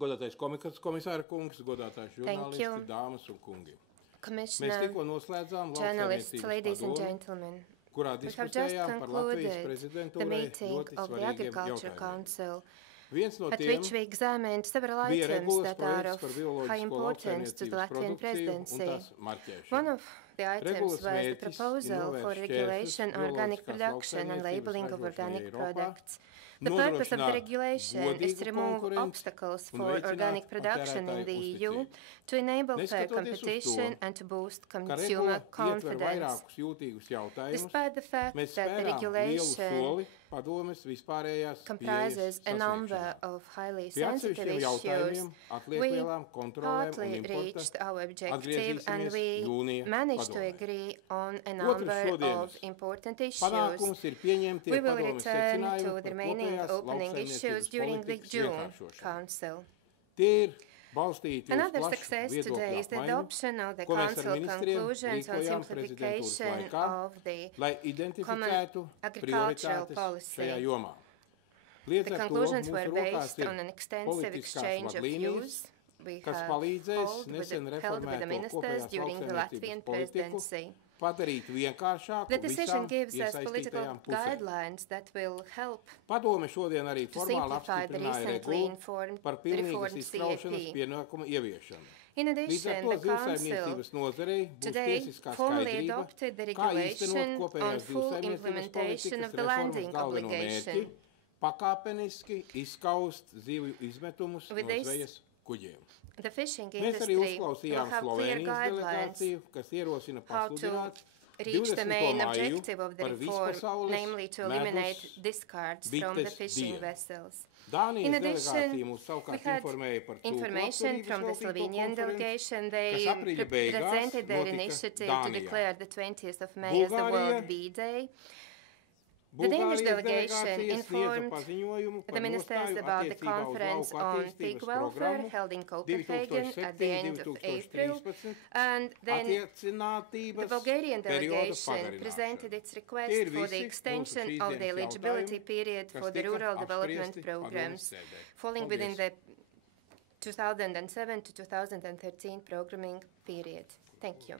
Godātais komisāra kungs, godātās žurnālisti, dāmas un kungi. Mēs tikko noslēdzām journalists, lauksaimniecības padomi, kurā diskutējām par Latvijas prezidentūrai ļoti svarīgiem jautājumiem. Viens no at tiem which we examined several bija items regulas that are projekts par of bioloģisko high importance to the lauksaimniecības Latvian produkciju un presidency. tās marķēšanu. One of the items Regulas was the mērķis ir proposal for novērst regulation on šķēršļus organic bioloģiskās production and labeling of lauksaimniecības organic ražošanai Eiropā, products. The purpose of the nodrošināt regulation is to godīgu remove konkurenci obstacles un for veicināt organic production in the patērētāju EU, uzticību. to enable fair Neskatoties uz to, competition and to boost ka consumer regula ietver confidence. vairākus jūtīgus jautājumus, Despite the fact mēs that the spērām lielu regulation soli padomes vispārējās comprises pieejas a number sasniegšanā. of highly Pie sensitive atsevišķiem issues, jautājumiem atliek we lielām kontrolēm un partly importa reached our objective and atgriezīsimies we jūnija managed to padomē. agree on a Otrs number šodienas of important issues. panākums ir pieņemtie We will padomes return to secinājumi the par remaining kopējās opening issues lauksaimniecības during the politikas June vienkāršošanu. Council. Tie ir balstīti uz Another plašu success viedokļu today is the apmaiņu, adoption of the ko mēs ar Council ministriem conclusions on rīkojām prezidentūras simplification laikā, of the lai identificētu agricultural prioritātes policy. šajā jomā. Līdz The ar to conclusions mūsu were rokās based ir on an extensive politiskās exchange of vadlīnijas, views we kas have palīdzēs held nesen with the reformēto ministers kopējās during the Latvian lauksaimniecības politiku presidency. padarīt vienkāršāku The decision visām gives us political iesaistītajām pusēm. guidelines that will help Padome šodien arī to formāli simplify the apstiprināja recently regulu par pilnīgas reformed izkraušanas CAP. pienākumu ieviešanu. In Līdz ar addition, to the Council zivsaimniecības nozarei būs today tiesiskā formally skaidrība, adopted the kā regulation īstenot on kopējās full zivsaimniecības implementation of politikas the reformas landing galveno mērķi obligation. pakāpeniski izskaust zivju izmetumus With no this, zvejas kuģiem. The fishing Mēs arī industry will uzklausījām have clear Slovēnijas guidelines delegāciju, kas ierosina how to pasludināt reach the 20. main maiju objective of the par reform, vispasaules namely to eliminate medus discards from the bites fishing dienu. vessels. Dānijas In delegācija addition, mūs we savukārt had informēja par information from the Slovenian delegation. They kas aprīļa beigās presented their notika initiative to Dānijā. declare the 20th of May as the World Bee Day. The Danish delegation informed the ministers about the conference on pig welfare held in Copenhagen at the end of April, and then the Bulgarian delegation presented its request for the extension of the eligibility period for the rural development programs, falling within the 2007 to 2013 programming period. Thank you.